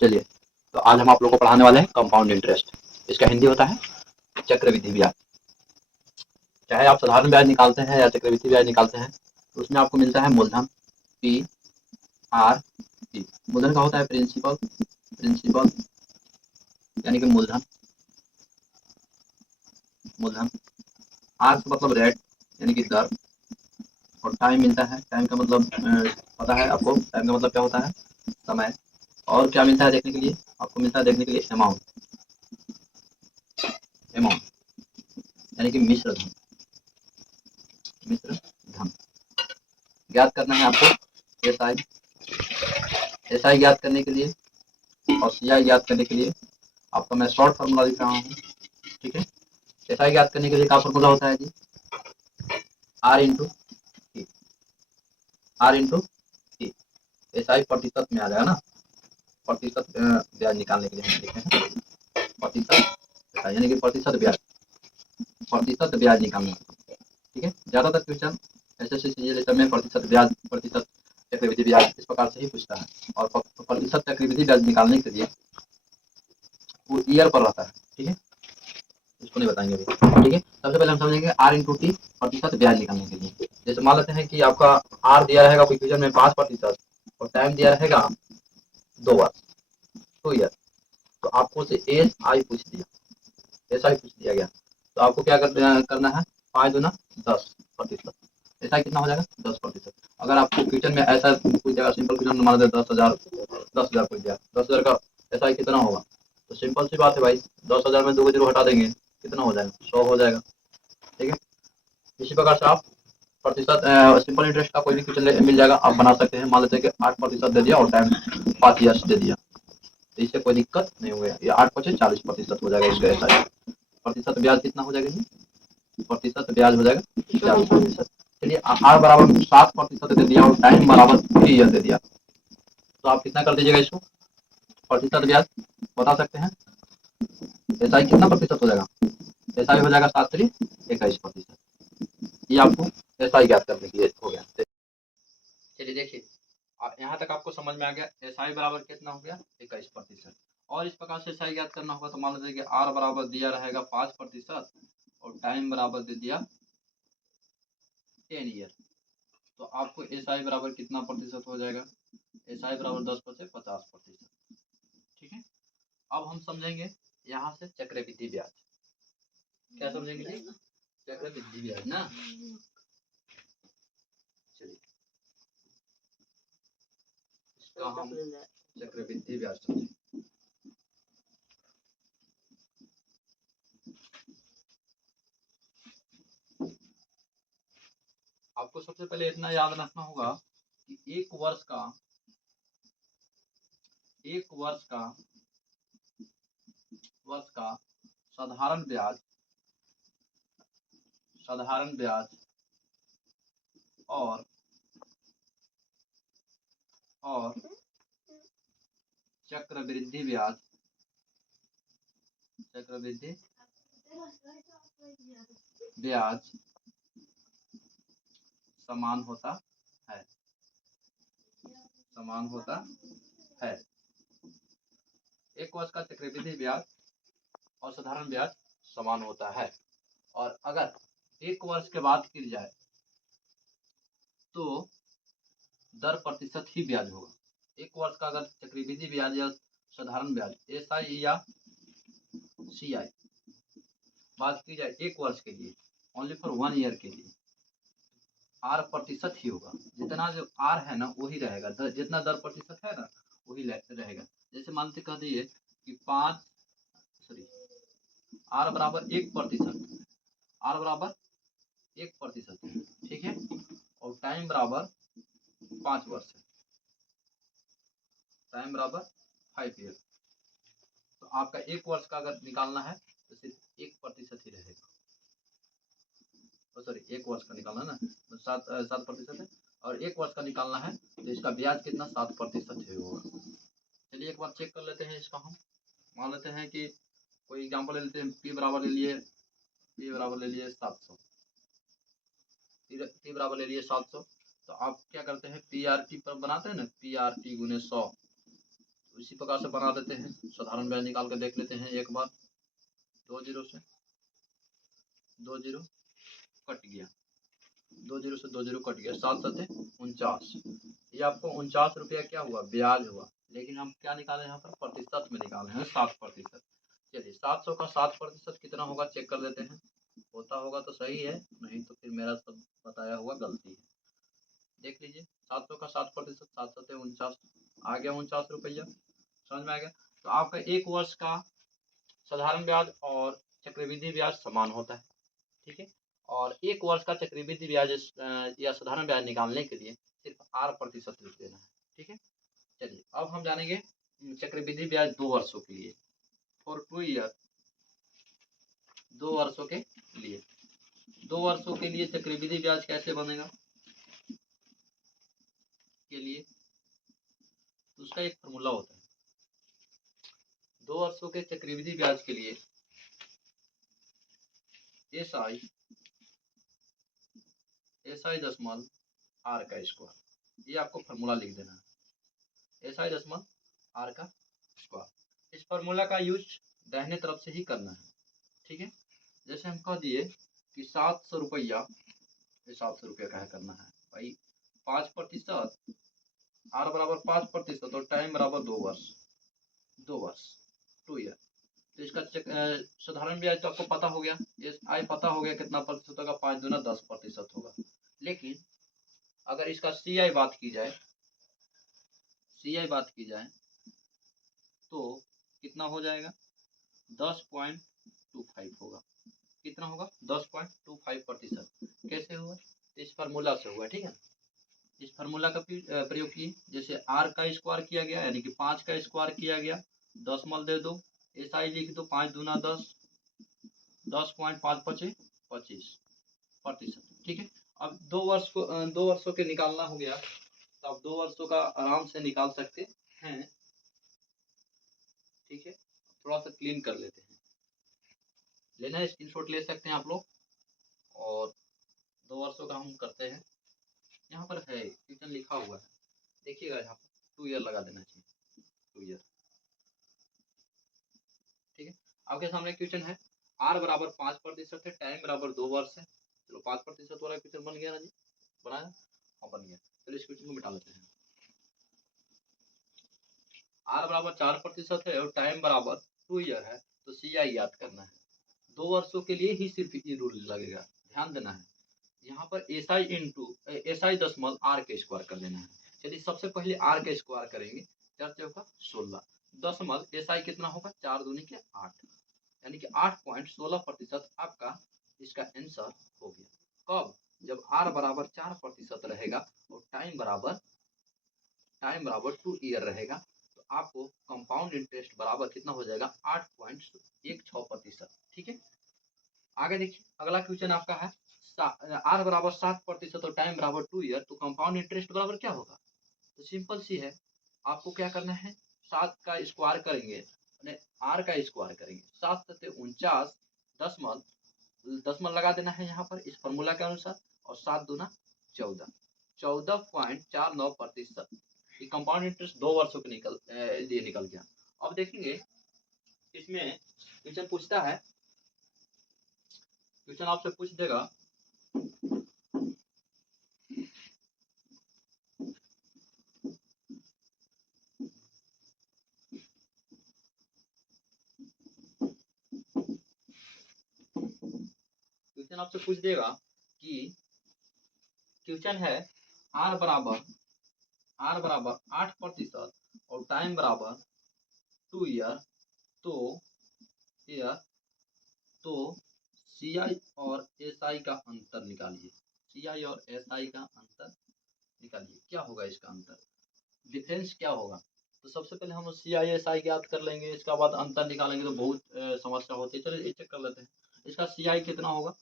चलिए, तो आज हम आप लोगों को पढ़ाने वाले हैं कंपाउंड इंटरेस्ट। इसका हिंदी होता है चक्रवृद्धि ब्याज। चाहे आप साधारण ब्याज निकालते हैं या चक्रवृद्धि ब्याज निकालते हैं, तो उसमें आपको मिलता है मूलधन पी आर टी। मूलधन का होता है प्रिंसिपल, प्रिंसिपल यानी कि मूलधन, मूलधन। आर का मतलब रेट यानी कि दर, और टाइम मिलता है। टाइम का मतलब पता है आपको, टाइम का मतलब क्या होता है? समय। और क्या मिलता है देखने के लिए? आपको मिलता है देखने के लिए अमाउंट, अमाउंट यानी कि मिश्र धन, मिश्र धन। ज्ञात करना है आपको एस आई, एस आई ज्ञात करने के लिए और सी आई ज्ञात करने के लिए आपका मैं शॉर्ट फार्मूला लिख रहा हूँ। ठीक है, एस आई ज्ञात करने के लिए क्या फार्मूला होता है जी? R into T, R into T. S I प्रतिशत में आ जाएगा ना, प्रतिशत ब्याज निकालने के लिए हम लिखे हैं प्रतिशत, यानी कि प्रतिशत ब्याज, प्रतिशत ब्याज निकालने के लिए। ठीक है, ज्यादातर क्वेश्चन ऐसे में प्रतिशत ब्याज, प्रतिशत चक्रवृद्धि ब्याज इस प्रकार से ही पूछता है। और प्रतिशत चक्रवृद्धि ब्याज निकालने के लिए वो ईयर पर रहता है। ठीक है, इसको नहीं बताएंगे अभी। ठीक है, सबसे पहले हम समझेंगे आर इंटू टी, प्रतिशत ब्याज निकालने के लिए। जैसे मान लेते हैं कि आपका आर दिया रहेगा कोई क्वेश्चन में 5% और टाइम दिया रहेगा 2 वर्ष, 2 ईयर। तो आपको से एस आई पूछ दिया, एस आई पूछ दिया गया, तो आपको क्या करना है? 5 दूना 10%। ऐसा कितना हो जाएगा? 10%। अगर आपको क्वेश्चन में ऐसा पूछ जाएगा, सिंपल क्वेश्चन मान लेते 10,000, 10,000 पूछ दिया, 10,000 का ऐसा कितना होगा? तो सिंपल सी बात है भाई, 10,000 में 2 जीरो हटा देंगे, कितना हो जाएगा? 100 हो जाएगा। ठीक है, इसी प्रकार से आप प्रतिशत सिंपल इंटरेस्ट का कोई भी क्वेश्चन मिल जाएगा, आप बना सकते हैं। मान लेते हैं कि 8% दे दिया और टाइम 5 ईयर्स दे दिया, तो इससे कोई दिक्कत नहीं होगा। ये 8 पचे 40% हो जाएगा इसका ऐसा। प्रतिशत ब्याज कितना हो जाएगा जी? प्रतिशत ब्याज हो जाएगा 40%। चलिए, आर बराबर 7% दे दिया और टाइम बराबर 3 ईयर दे दिया, तो आप कितना कर दीजिएगा इसको? प्रतिशत ब्याज बता सकते हैं? ऐसा ही कितना प्रतिशत हो जाएगा? ऐसा ही हो जाएगा 7×3 = 21%। ये आपको ऐसा ही ज्ञात करने के लिए हो गया। चलिए देखिए, यहाँ तक आपको समझ में आ गया। एस आई बराबर कितना हो गया? 21%। और इस प्रकार से एस आई ज्ञात करना होगा तो मान लीजिए कि आर बराबर दिया रहेगा 5% और टाइम बराबर दे दिया 10 ईयर, तो आपको एस आई बराबर कितना प्रतिशत हो जाएगा? एस आई बराबर 10 पर से 50%। ठीक है, अब हम समझेंगे यहाँ से चक्रवृद्धि ब्याज। क्या समझेंगे जी? चक्रवृद्धि ब्याज ना। चलिए, इसका हम चक्रवृद्धि ब्याज समझेंगे। आपको सबसे पहले इतना याद रखना होगा कि एक वर्ष का साधारण ब्याज, साधारण ब्याज और चक्रवृद्धि ब्याज, चक्रवृद्धि ब्याज समान होता है, समान होता है। एक वर्ष का चक्रवृद्धि ब्याज और साधारण ब्याज समान होता है। और अगर एक वर्ष के बाद गिर जाए तो दर प्रतिशत ही ब्याज होगा। एक वर्ष का अगर चक्रवृद्धि ब्याज या साधारण ब्याज, एस आई या सी आई बात की जाए एक वर्ष के लिए, ओनली फॉर 1 ईयर के लिए, आर प्रतिशत ही होगा। जितना जो आर है ना वही रहेगा, जितना दर प्रतिशत है ना वही रहेगा। जैसे मानते कह दिए कि 5, सॉरी, आर बराबर 1%, आर बराबर 1%, ठीक है, और टाइम बराबर 5 वर्ष है, टाइम बराबर 5 ईयर। तो आपका एक वर्ष का अगर निकालना है तो सिर्फ 1% ही रहेगा। सॉरी, एक वर्ष का निकालना ना तो 7% है, और एक वर्ष का निकालना है तो इसका ब्याज कितना? 7% ही होगा। चलिए एक बार चेक कर लेते हैं इसका। हम मान लेते हैं कि कोई एग्जांपल ले लेते हैं, पी बराबर ले लिए, पी बराबर ले लिए 700, पी बराबर ले लिए 700। तो आप क्या करते हैं? पी आर टी पर बनाते हैं ना, पी आर टी गुने 100, इसी प्रकार से बना देते हैं, साधारण ब्याज निकाल कर देख लेते हैं एक बार। 2 जीरो से 2 जीरो कट गया, 2 जीरो से 2 जीरो कट गया, 7 सते 49। ये आपको 49 रुपया क्या हुआ, ब्याज हुआ। लेकिन हम क्या निकाले यहाँ पर, प्रतिशत में निकाले हैं 7%। चलिए 700 का 7% कितना होगा चेक कर लेते हैं। होता होगा तो सही है, नहीं तो फिर मेरा सब बताया हुआ गलती है। देख लीजिए 700 का 7%, 7 सते 49 आ गया, 49 रुपया। समझ में आ गया। तो आपका एक वर्ष का साधारण ब्याज और चक्रवृद्धि ब्याज समान होता है, ठीक है। और एक वर्ष का चक्रवृद्धि ब्याज या साधारण ब्याज निकालने के लिए सिर्फ 8% देना है, ठीक है। चलिए अब हम जानेंगे चक्रवृद्धि ब्याज 2 वर्षों के लिए, फॉर 2 ईयर, 2 वर्षों के लिए। 2 वर्षों के लिए चक्रवृद्धि ब्याज कैसे बनेगा के लिए, तो उसका एक फॉर्मूला होता है। 2 वर्षों के चक्रवृद्धि ब्याज के लिए SI दशमलव R का स्क्वायर, ये आपको फॉर्मूला लिख देना है। SI दशमलव R का स्क्वायर, इस फॉर्मूला का यूज दाहिने तरफ से ही करना है, ठीक है। जैसे हम कह दिए कि 700 रुपया, ये 700 रुपया का करना है भाई, 5%, R बराबर 5%, और टाइम बराबर 2 वर्ष, 2 वर्ष 2 ईयर। तो इसका साधारण ब्याज तो आपको पता हो गया, SI पता हो गया कितना प्रतिशत होगा, 5 दूना 10% होगा। लेकिन अगर इसका CI बात की जाए, CI बात की जाए तो कितना हो जाएगा, 10.25 होगा। कितना होगा, 10.25%। कैसे हुआ, इस फार्मूला से हुआ, ठीक है। इस फार्मूला का प्रयोग किए, जैसे R का स्क्वायर किया गया, यानी कि 5 का स्क्वायर किया गया, दशमलव दे दो, SI लिख दो, 5 दूना 10, 10.5 25%, ठीक है। अब 2 वर्षों के निकालना हो गया, तो आप 2 वर्षों का आराम से निकाल सकते हैं, ठीक है। थोड़ा सा क्लीन कर लेते हैं, लेना है स्क्रीनशॉट ले सकते हैं आप लोग। और 2 वर्षों का हम करते हैं, यहाँ पर है क्वेश्चन लिखा हुआ है, देखिएगा यहाँ पर 2 ईयर लगा देना चाहिए, 2 ईयर, ठीक है। आपके सामने क्वेश्चन है, R बराबर 5% है, टाइम बराबर 2 वर्ष है। चलो 5% वाला क्वेश्चन बन गया ना जी, बनाया, हाँ बन गया। चलो इस क्वेश्चन को मिटा लेते हैं। R बराबर 4% है और टाइम बराबर 2 ईयर है, तो CI याद करना है। 2 वर्षों के लिए ही सिर्फ ये रूल लगेगा, ध्यान देना है। यहाँ पर SI दशमलव R के स्क्वायर कर देना है। चलिए सबसे पहले R के स्क्वायर करेंगे, 4 चौका 16, दशमलव SI कितना होगा, 4 दूनी के 8, यानी कि 8.16% आपका इसका आंसर हो गया। कब, जब R बराबर 4% रहेगा और टाइम बराबर 2 ईयर रहेगा, तो आपको कंपाउंड इंटरेस्ट बराबर कितना हो जाएगा, 8.16%, ठीक है। आगे देखिए अगला क्वेश्चन आपका है, R बराबर 7% और टाइम बराबर 2 ईयर, तो कंपाउंड इंटरेस्ट बराबर क्या होगा। तो सिंपल सी है, आपको क्या करना है, 7 का स्क्वायर करेंगे, R का स्क्वायर करेंगे, 7 सते 49, दशमलव लगा देना है यहाँ पर इस फॉर्मूला के अनुसार, और 7 दूना 14, 14.49%। ये कंपाउंड इंटरेस्ट 2 वर्षों के लिए निकल गया। अब देखेंगे इसमें क्वेश्चन पूछता है, क्वेश्चन आपसे पूछ देगा क्वेश्चन आपसे पूछ देगा कि क्वेश्चन है R बराबर 8% और टाइम बराबर 2 ईयर, तो CI और SI का अंतर निकालिए। CI और SI का अंतर निकालिए, क्या होगा इसका अंतर, डिफरेंस क्या होगा। तो सबसे पहले हम CI SI याद कर लेंगे, इसके बाद अंतर निकालेंगे, तो बहुत समस्या होती है। चलिए चेक कर लेते हैं, इसका CI कितना होगा,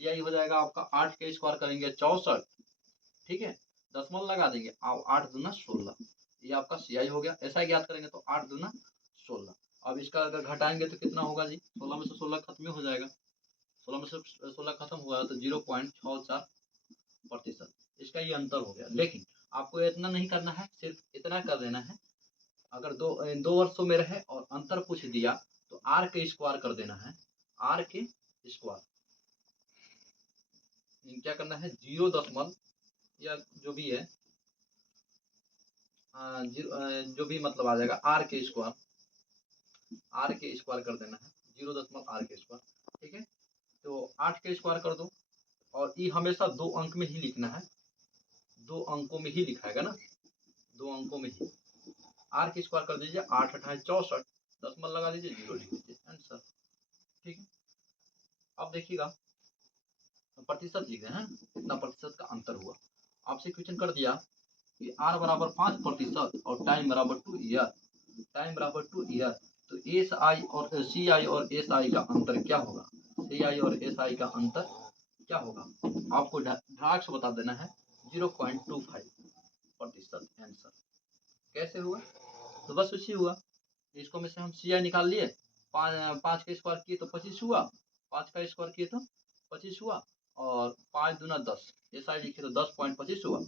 CI हो जाएगा आपका 8 के स्क्वायर करेंगे 64, ठीक है, दशमलव लगा देंगे, 8 दूना 16, ये आपका CI हो गया। SI याद करेंगे तो 8 दूना 16, अब इसका अगर घटाएंगे तो कितना होगा जी, 16 में से 16 खत्म हो जाएगा, 16 में से 16 खत्म हुआ तो 0.64%, इसका ये अंतर हो गया। लेकिन आपको इतना नहीं करना है, सिर्फ इतना कर देना है, अगर दो वर्षों में रहे और अंतर पूछ दिया तो आर के स्क्वायर कर देना है, आर के स्क्वायर। क्या करना है, 0 या जो भी है जो भी मतलब आ जाएगा आर के स्क्वायर, आर के स्क्वायर कर देना है, 0 आर के स्क्वायर। ठीक है, तो 8 के स्क्वायर कर दो, और ये हमेशा 2 अंक में ही लिखना है, 2 अंकों में ही लिखाएगा ना, 2 अंकों में ही। आर के स्क्वायर कर दीजिए, 8 8 64, दशमलव लगा दीजिए, 0 लिख दीजिए, आंसर। ठीक है, अब देखिएगा प्रतिशत लिख रहे हैं, कितना प्रतिशत का अंतर हुआ। आपसे क्वेश्चन कर दिया कि आर बराबर 5% और टाइम बराबर 2 ईयर, टाइम बराबर 2 ईयर, तो एस आई और सी आई और एस आई का अंतर क्या होगा, सी आई और एस आई का अंतर क्या होगा, आपको ढाक से बता देना है, 0.25% आंसर। कैसे हुआ, तो बस उसी हुआ, इसको में से हम सी आई निकाल लिए, 5 का स्क्वायर किए तो 25 हुआ, 5 का स्क्वायर किए तो 25 हुआ, और 5 दूना 10, एस आई लिखे तो 10.25 हुआ,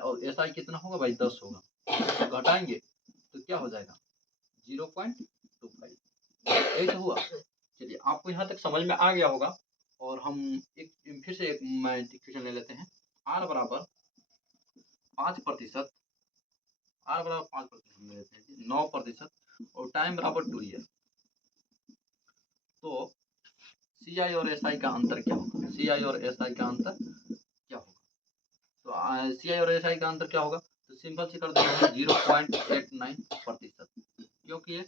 और एस आई कितना होगा भाई, 10 होगा, तो घटाएंगे तो क्या हो जाएगा, 0.25, ऐसा हुआ। चलिए, आपको यहाँ तक समझ में आ गया होगा, और हम एक फिर से एक क्वेश्चन ले लेते हैं। आर बराबर 5%, आर बराबर 5% ले लेते हैं, 9%, और टाइम बराबर 2 ईयर, तो सी आई और एस आई का अंतर क्या होगा, सी आई और एस आई का अंतर क्या होगा, तो सी आई और एस आई का अंतर क्या होगा, तो सिंपल से कर देंगे 0.89%, क्योंकि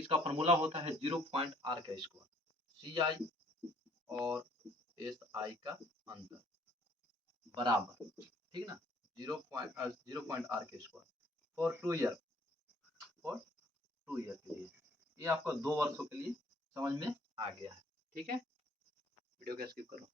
इसका फॉर्मूला होता है 0.r का स्क्वायर, सी आई और एस आई का अंतर बराबर, ठीक ना, 0.r के square for 2 year, for 2 year के लिए। ये आपको 2 वर्षों के लिए समझ में आ गया है। ठीक है, वीडियो को स्किप करो।